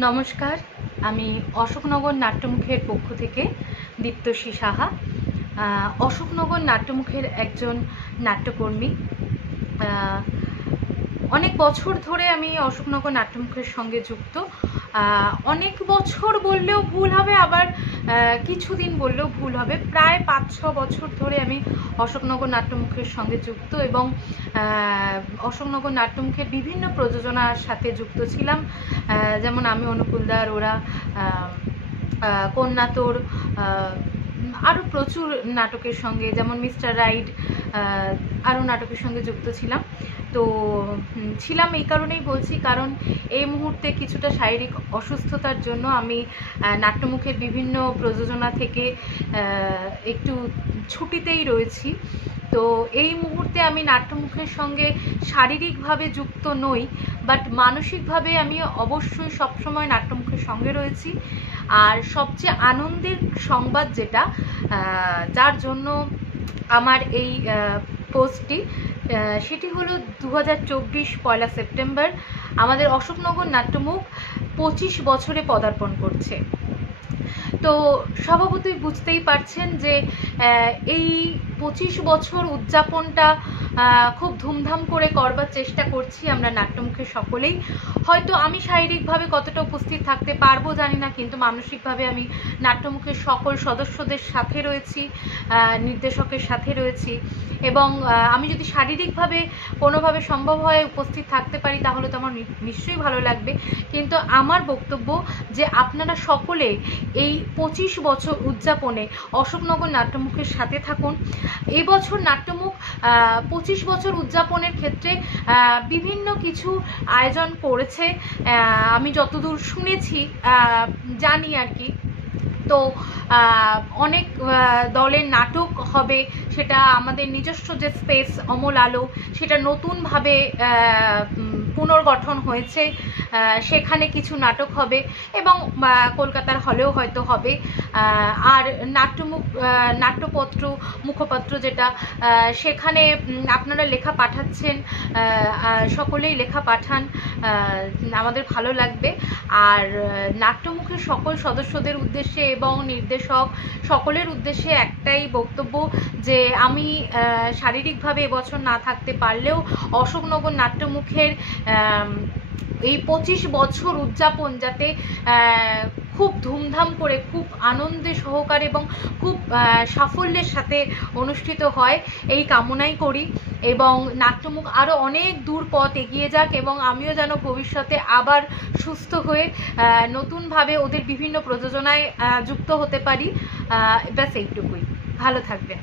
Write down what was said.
নমস্কার, আমি অশোকনগর নাট্যমুখের পক্ষ থেকে দীপ্তশ্রী সাহা। অশোকনগর নাট্যমুখের একজন নাট্যকর্মী। অনেক বছর ধরে আমি অশোকনগর নাট্যমুখের সঙ্গে যুক্ত। অনেক বছর বললেও ভুল হবে, আবার কিছুদিন বললেও ভুল হবে। প্রায় 5-6 বছর ধরে আমি অশোকনগর নাট্যমুখের সঙ্গে যুক্ত এবং অশোকনগর নাট্যমুখের বিভিন্ন প্রযোজনার সাথে যুক্ত ছিলাম। যেমন আমি অনুকূলদার, ওরা কন্যাতোর, আরও প্রচুর নাটকের সঙ্গে, যেমন মিস্টার রাইড, আরও নাটকের সঙ্গে যুক্ত ছিলাম। তো ছিলাম এই কারণেই বলছি, কারণ এই মুহূর্তে কিছুটা শারীরিক অসুস্থতার জন্য আমি নাট্যমুখের বিভিন্ন প্রযোজনা থেকে একটু ছুটিতেই রয়েছি। তো এই মুহূর্তে আমি নাট্যমুখের সঙ্গে শারীরিকভাবে যুক্ত নই, বাট মানসিকভাবে আমি অবশ্যই সবসময় নাট্যমুখের সঙ্গে রয়েছি। আর সবচেয়ে আনন্দের সংবাদ যেটা, যার জন্য আমার এই পোস্টটি, সেটি হলো 2024 পয়লা সেপ্টেম্বর আমাদের অশোকনগর নাট্যমুখ 25 বছরে পদার্পণ করছে। তো স্বভাবতই বুঝতেই পারছেন যে এই 25 বছর উদযাপনটা খুব ধুমধাম করে করবার চেষ্টা করছি আমরা নাট্যমুখের সকলেই। হয়তো আমি শারীরিকভাবে কতটা উপস্থিত থাকতে পারবো জানি না, কিন্তু মানসিকভাবে আমি নাট্যমুখের সকল সদস্যদের সাথে রয়েছি, নির্দেশকের সাথে রয়েছি। এবং আমি যদি শারীরিকভাবে কোনোভাবে সম্ভব হয় উপস্থিত থাকতে পারি তাহলে তো আমার নিশ্চয়ই ভালো লাগবে। কিন্তু আমার বক্তব্য যে আপনারা সকলে এই 25 বছর উদযাপনে অশোকনগর নাট্যমুখের সাথে থাকুন। এই বছর নাট্যমুখ 25 বছর উদযাপনের ক্ষেত্রে বিভিন্ন কিছু আয়োজন করেছে, আমি যতদূর শুনেছি জানি আর কি। তো অনেক দলের নাটক হবে, সেটা আমাদের নিজস্ব যে স্পেস অমল আলো, সেটা নতুনভাবে পুনর্গঠন হয়েছে, সেখানে কিছু নাটক হবে এবং কলকাতার হলেও হয়তো হবে। আর নাট্যপত্র মুখপত্র যেটা, সেখানে আপনারা লেখা পাঠাচ্ছেন, সকলেই লেখা পাঠান, আমাদের ভালো লাগবে। আর নাট্যমুখের সকল সদস্যদের উদ্দেশ্যে এবং নির্দেশক সকলের উদ্দেশ্যে একটাই বক্তব্য যে আমি শারীরিকভাবে এবছর না থাকতে পারলেও অশোকনগর নাট্যমুখের এই 25 বছর উদযাপন যাতে খুব ধুমধাম করে, খুব আনন্দের সহকারে এবং খুব সাফল্যের সাথে অনুষ্ঠিত হয়, এই কামনাই করি। এবং নাট্যমুখ আরও অনেক দূর পথ এগিয়ে যাক এবং আমিও যেন ভবিষ্যতে আবার সুস্থ হয়ে নতুনভাবে ওদের বিভিন্ন প্রযোজনায় যুক্ত হতে পারি। ব্যাস এইটুকুই। ভালো থাকবেন।